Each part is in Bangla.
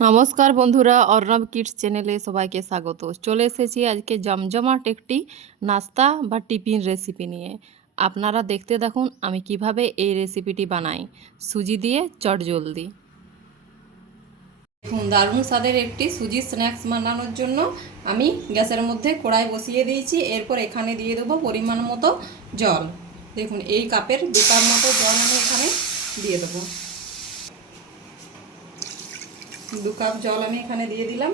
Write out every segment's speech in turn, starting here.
নমস্কার বন্ধুরা, অর্ণব কিডস চ্যানেলে সবাইকে স্বাগত। চলে এসেছি আজকে জমজমাট একটি নাস্তা বা টিফিন রেসিপি নিয়ে। আপনারা দেখতে দেখুন আমি কীভাবে এই রেসিপিটি বানাই। সুজি দিয়ে চটজলদি দেখুন, দারুণ স্বাদের একটি সুজি স্ন্যাক্স বানানোর জন্য আমি গ্যাসের মধ্যে কড়াই বসিয়ে দিয়েছি। এরপর এখানে দিয়ে দেবো পরিমাণ মতো জল। দেখুন, এই কাপের দু কাপ মতো জল আমি এখানে দিয়ে দেবো। দু কাপ জল আমি এখানে দিয়ে দিলাম।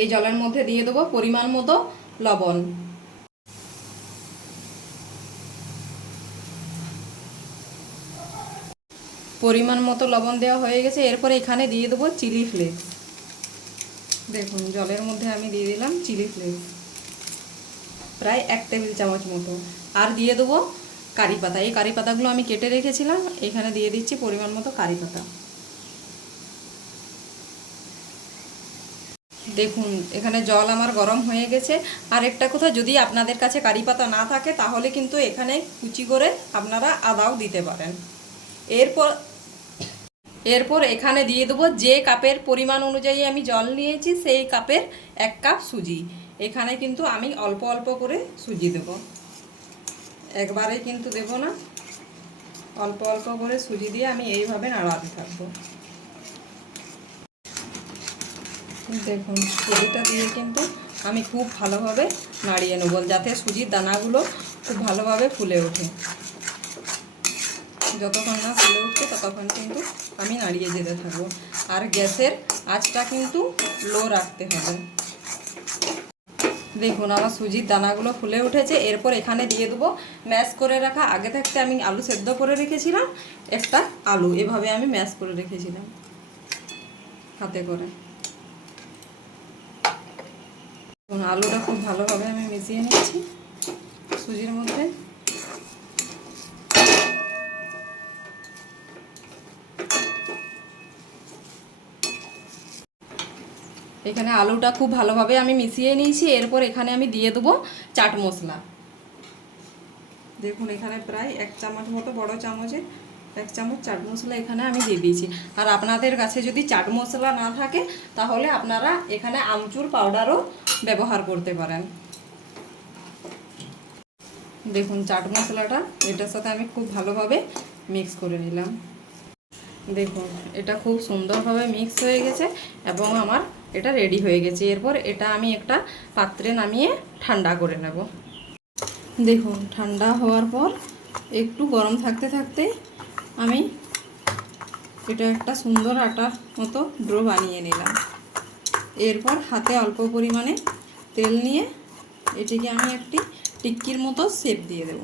এই জলের মধ্যে দিয়ে দেবো পরিমাণ মতো লবণ। পরিমাণ মতো লবণ দেওয়া হয়ে গেছে, এরপরে এখানে দিয়ে দেবো চিলি ফ্লেক্স দেখুন, জলের মধ্যে আমি দিয়ে দিলাম চিলি ফ্লেক্স প্রায় এক টেবিল চামচ মতো। আর দিয়ে দেবো কারি পাতা। এই কারি পাতাগুলো আমি কেটে রেখেছিলাম, এখানে দিয়ে দিচ্ছি পরিমাণ মতো কারি পাতা। দেখুন, এখানে জল আমার গরম হয়ে গেছে। আর একটা কথা, যদি আপনাদের কাছে কারি পাতা না থাকে, তাহলে কিন্তু এখানে কুচি করে আপনারা আদাও দিতে পারেন। এরপর এরপর এখানে দিয়ে দেবো যে কাপের পরিমাণ অনুযায়ী আমি জল নিয়েছি, সেই কাপের এক কাপ সুজি। এখানে কিন্তু আমি অল্প অল্প করে সুজি দেব। একবারে কিন্তু দেব না। অল্প অল্প করে সুজি দিয়ে আমি এইভাবে নাড়াতে থাকব। দেখুন সুজিটা দিয়ে কিন্তু আমি খুব ভালোভাবে নাড়িয়ে নেব যাতে সুজির দানাগুলো খুব ভালোভাবে ফুলে ওঠে। যতক্ষণ না ফুলে উঠছে, ততক্ষণ কিন্তু আমি নাড়িয়ে যেতে থাকব। আর গ্যাসের আঁচটা কিন্তু লো রাখতে হবে। দেখুন, আমার সুজির দানাগুলো ফুলে উঠেছে। এরপর এখানে দিয়ে দেবো ম্যাশ করে রাখা। আগে থাকতে আমি আলু সেদ্ধ করে রেখেছিলাম, একটা আলু। এভাবে আমি ম্যাশ করে রেখেছিলাম, হাতে করে। এবং আলুটা খুব ভালোভাবে আমি মিশিয়ে নিচ্ছি সুজির মধ্যে। এখানে আলুটা খুব ভালোভাবে আমি মিশিয়ে নিয়েছি, এরপর এখানে আমি দিয়ে দেবো চাট মশলা। দেখুন, এখানে প্রায় এক চামচ মতো বড় চামচে এক চামচ চাট মশলা এখানে আমি দিয়ে দিয়েছি। আর আপনাদের কাছে যদি চাট মশলা না থাকে, তাহলে আপনারা এখানে আমচুর পাউডারও ব্যবহার করতে পারেন। দেখুন, চাট মশলাটা এটার সাথে আমি খুব ভালোভাবে মিক্স করে নিলাম। দেখুন, এটা খুব সুন্দরভাবে মিক্স হয়ে গেছে এবং আমার এটা রেডি হয়ে গেছে। এরপর এটা আমি একটা পাত্রে নামিয়ে ঠান্ডা করে নেব। দেখুন, ঠান্ডা হওয়ার পর একটু গরম থাকতে থাকতে আমি এটা একটা সুন্দর আটার মতো ড্রো বানিয়ে নিলাম। এরপর হাতে অল্প পরিমাণে তেল নিয়ে এটিকে আমি একটি টিক্কির মতো শেপ দিয়ে দেব।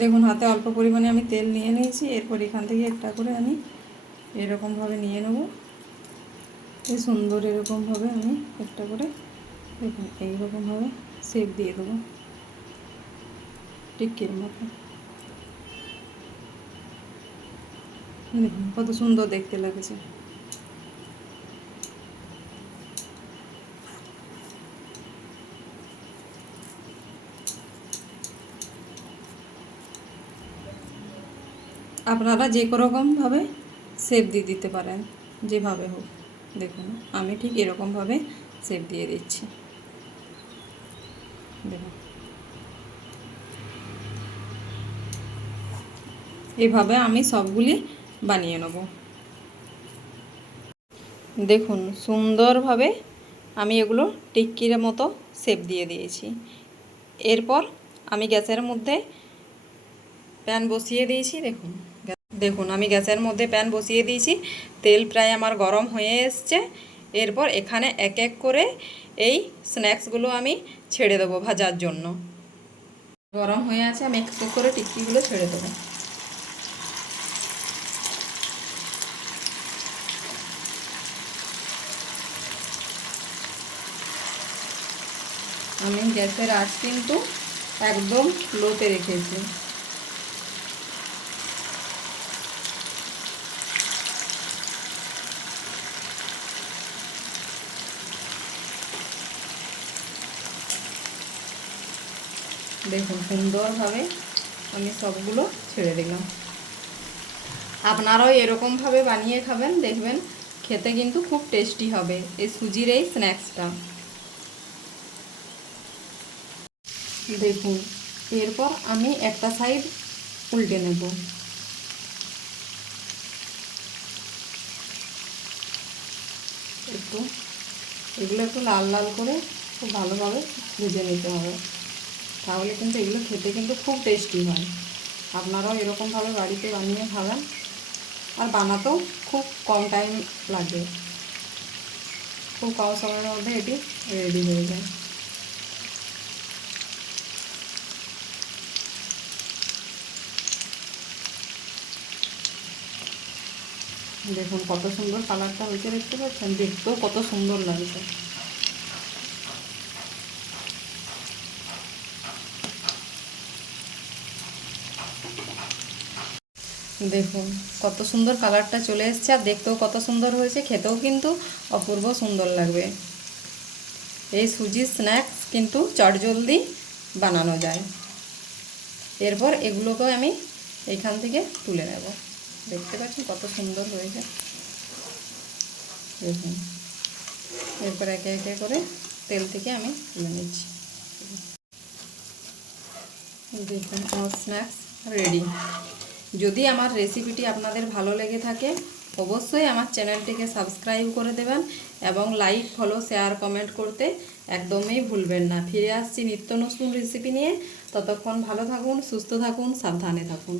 দেখুন, হাতে অল্প পরিমাণে আমি তেল নিয়ে নিয়েছি। এরপর এখান থেকে একটা করে আমি এরকমভাবে নিয়ে নেব। এই সুন্দর এরকমভাবে আমি একটা করে দেখুন, এইরকমভাবে শেপ দিয়ে দেবো। টিক্কির মতো। দেখুন কত সুন্দর দেখতে লাগছে। আপনারা যে রকমভাবে শেপ দিয়ে দিতে পারেন, যেভাবে হোক, দেখুন, আমি ঠিক এরকমভাবে শেপ দিয়ে দিচ্ছি। দেখুন। এভাবে আমি সবগুলি বানিয়ে নেব। দেখুন, সুন্দরভাবে আমি এগুলো টিক্কির মতো শেপ দিয়ে দিয়েছি। এরপর আমি গ্যাসের মধ্যে প্যান বসিয়ে দিয়েছি, দেখুন। দেখুন, আমি গ্যাসের মধ্যে প্যান বসিয়ে দিয়েছি, তেল প্রায় আমার গরম হয়ে এসছে। এরপর এখানে এক এক করে এই স্ন্যাক্সগুলো আমি ছেড়ে দেবো ভাজার জন্য। গরম হয়ে আছে, আমি এক এক করে টিক্কিগুলো ছেড়ে দেবো। আমি গ্যাসের আঁচ কিন্তু একদম লোতে রেখেছি। দেখুন সুন্দরভাবে আমি সবগুলো ছেড়ে দিলাম। আপনারাও এরকমভাবে বানিয়ে খাবেন, দেখবেন খেতে কিন্তু খুব টেস্টি হবে, এই সুজির এই স্ন্যাক্সটা। দেখুন। এরপর আমি একটা সাইড উল্টে নেব। একটু। এগুলো একটু লাল লাল করে খুব ভালোভাবে ভেজে নিতে হবে। তাহলে কিন্তু এগুলো খেতে কিন্তু খুব টেস্টি হয়। আপনারাও এরকমভাবে বাড়িতে বানিয়ে খাবেন। আর বানাতেও খুব কম টাইম লাগে। খুব কম সময়ের মধ্যে এটি রেডি হয়ে যায়। দেখুন কত সুন্দর কালারটা হয়েছে, দেখতে পাচ্ছেন? দেখতেও কত সুন্দর লাগছে। দেখুন, কত সুন্দর কালারটা চলে এসছে, আর দেখতেও কত সুন্দর হয়েছে, খেতেও কিন্তু অপূর্ব সুন্দর লাগবে। এই সুজির স্ন্যাক্স কিন্তু চটজলদি বানানো যায়। এরপর এগুলোকেও আমি এইখান থেকে তুলে নেব। দেখতে পাচ্ছেন কত সুন্দর হয়েছে। দেখুন। এরপর একে একে করে তেল থেকে আমি তুলে নিচ্ছি। দেখুন আমার স্ন্যাক্স রেডি যদি আমার রেসিপিটি আপনাদের ভালো লেগে থাকে, অবশ্যই আমার চ্যানেলটিকে সাবস্ক্রাইব করে দেবেন এবং লাইক ফলো শেয়ার কমেন্ট করতে একদমই ভুলবেন না। ফিরে আসছি নিত্য নতুন রেসিপি নিয়ে। ততক্ষণ ভালো থাকুন, সুস্থ থাকুন, সাবধানে থাকুন।